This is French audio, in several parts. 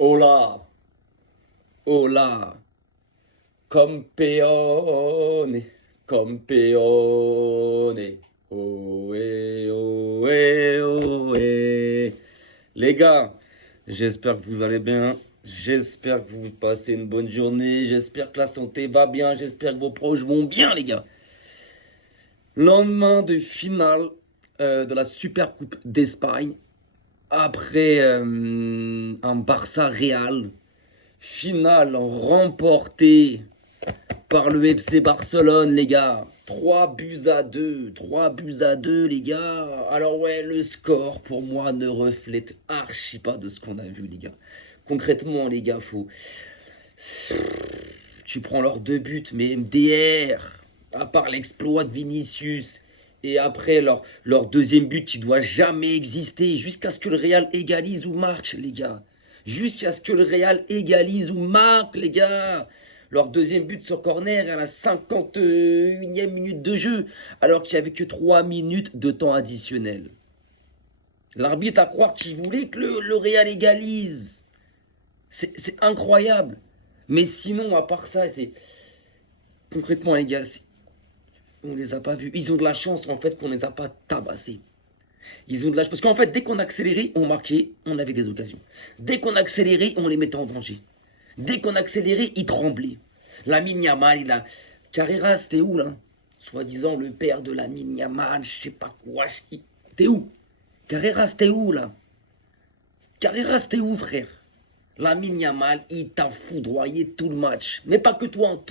Hola, hola, campeone, campeone. Ohé, ohé, ohé. Les gars, j'espère que vous allez bien. J'espère que vous passez une bonne journée. J'espère que la santé va bien. J'espère que vos proches vont bien, les gars. Lendemain de finale de la Super Coupe d'Espagne, après un Barça Real. Finale remportée par le FC Barcelone, les gars. 3 buts à 2. 3 buts à 2, les gars. Alors ouais, le score, pour moi, ne reflète archi pas de ce qu'on a vu, les gars. Concrètement, les gars, faut... Tu prends leurs 2 buts, mais MDR, à part l'exploit de Vinicius, et après leur deuxième but qui doit jamais exister, jusqu'à ce que le Real égalise ou marque, les gars. Jusqu'à ce que le Real égalise ou marque, les gars. Leur deuxième but sur corner à la 51e minute de jeu, alors qu'il n'y avait que 3 minutes de temps additionnel. L'arbitre à croire qu'il voulait que le Real égalise. C'est incroyable. Mais sinon, à part ça, c'est... Concrètement, les gars, on les a pas vus. Ils ont de la chance, en fait, qu'on les a pas tabassés. Ils ont de la chance. Parce qu'en fait, dès qu'on accélérait, on marquait, on avait des occasions. Dès qu'on accélérait, on les mettait en danger. Dès qu'on accélérait, ils tremblaient. Lamine Yamal, il a... Carreras, t'es où, là? Soi-disant le père de Lamine Yamal, je sais pas quoi. T'es où? Carreras, t'es où, là? Carreras, t'es où, frère? Lamine Yamal, il t'a foudroyé tout le match. Mais pas que toi,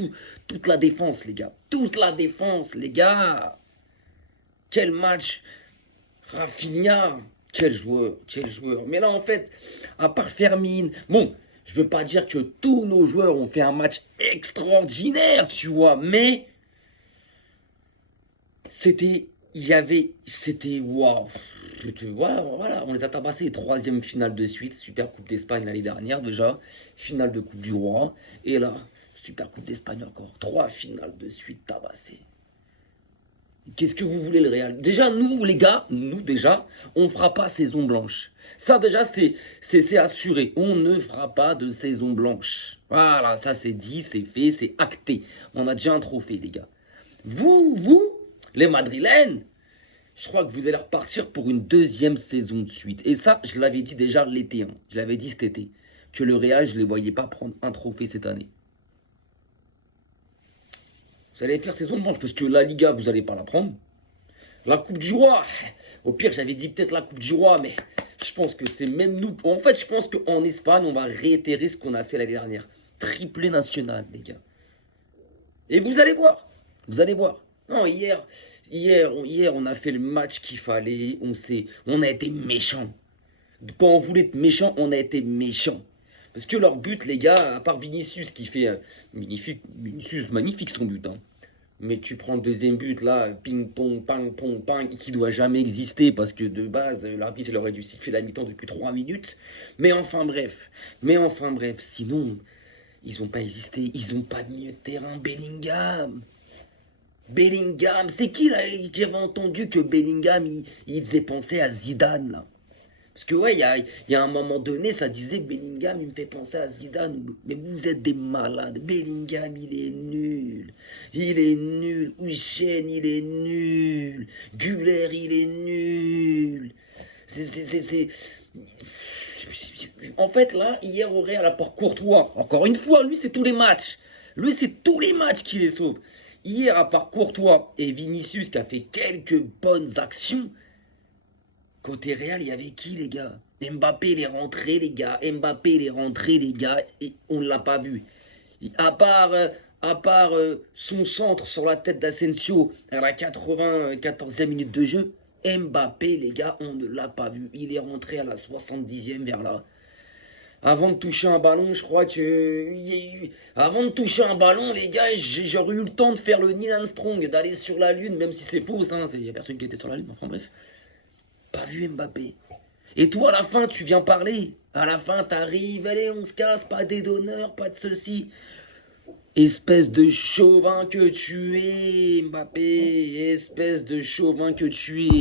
toute la défense, les gars. Toute la défense, les gars. Quel match. Rafinha, quel joueur, quel joueur. Mais là, en fait, à part Fermine, bon, je veux pas dire que tous nos joueurs ont fait un match extraordinaire, tu vois, mais c'était waouh. Voilà, on les a tabassés. Troisième finale de suite, Super Coupe d'Espagne l'année dernière déjà, finale de Coupe du Roi, et là, Super Coupe d'Espagne encore, 3 finales de suite tabassées. Qu'est-ce que vous voulez le Real? Déjà, nous, les gars, nous, déjà, on ne fera pas saison blanche. Ça, déjà, c'est assuré. On ne fera pas de saison blanche. Voilà, ça, c'est dit, c'est fait, c'est acté. On a déjà un trophée, les gars. Vous, les Madrilènes, je crois que vous allez repartir pour une deuxième saison de suite. Et ça, je l'avais dit déjà l'été. Hein. Je l'avais dit cet été. Que le Real, je ne les voyais pas prendre un trophée cette année. Vous allez faire saison blanche parce que la Liga, vous n'allez pas la prendre. La Coupe du Roi, au pire, j'avais dit peut-être la Coupe du Roi, mais je pense que c'est même nous. En fait, je pense qu'en Espagne, on va réitérer ce qu'on a fait l'année dernière. Triplé national, les gars. Et vous allez voir. Vous allez voir. Non, hier, on a fait le match qu'il fallait. On a été méchants. Quand on voulait être méchant, on a été méchant. Parce que leur but, les gars, à part Vinicius qui fait Vinicius, magnifique son but. Hein. Mais tu prends le deuxième but là, ping-pong, ping-pong, ping, qui doit jamais exister parce que de base, l'arbitre il aurait dû siffler la mi-temps depuis 3 minutes. Mais enfin bref, sinon, ils n'ont pas existé, ils n'ont pas de milieu de terrain. Bellingham, c'est qui là? J'avais entendu que Bellingham, il faisait penser à Zidane là. Parce que ouais, il y a un moment donné, ça disait que Bellingham, il me fait penser à Zidane. Mais vous êtes des malades. Bellingham, il est nul. Il est nul. Hussein, il est nul. Güler, il est nul. C'est... En fait, là, hier au Real, à part Courtois, encore une fois, lui, c'est tous les matchs. Lui, c'est tous les matchs qui les sauve. Hier, à part Courtois et Vinicius, qui a fait quelques bonnes actions, côté Real, il y avait qui, les gars? Mbappé, il est rentré, les gars. Mbappé, il est rentré, les gars. Et on ne l'a pas vu. À part son centre sur la tête d'Asensio à la 94e minute de jeu, Mbappé, les gars, on ne l'a pas vu. Il est rentré à la 70e vers là. Avant de toucher un ballon, je crois que... Avant de toucher un ballon, les gars, j'aurais eu le temps de faire le Neil Armstrong, d'aller sur la Lune, même si c'est faux, hein. Il n'y a personne qui était sur la Lune, enfin bref. Pas vu Mbappé. Et toi, à la fin, tu viens parler. À la fin, t'arrives, allez, on se casse, pas d'aide d'honneur, pas de ceci. Espèce de chauvin que tu es, Mbappé. Espèce de chauvin que tu es.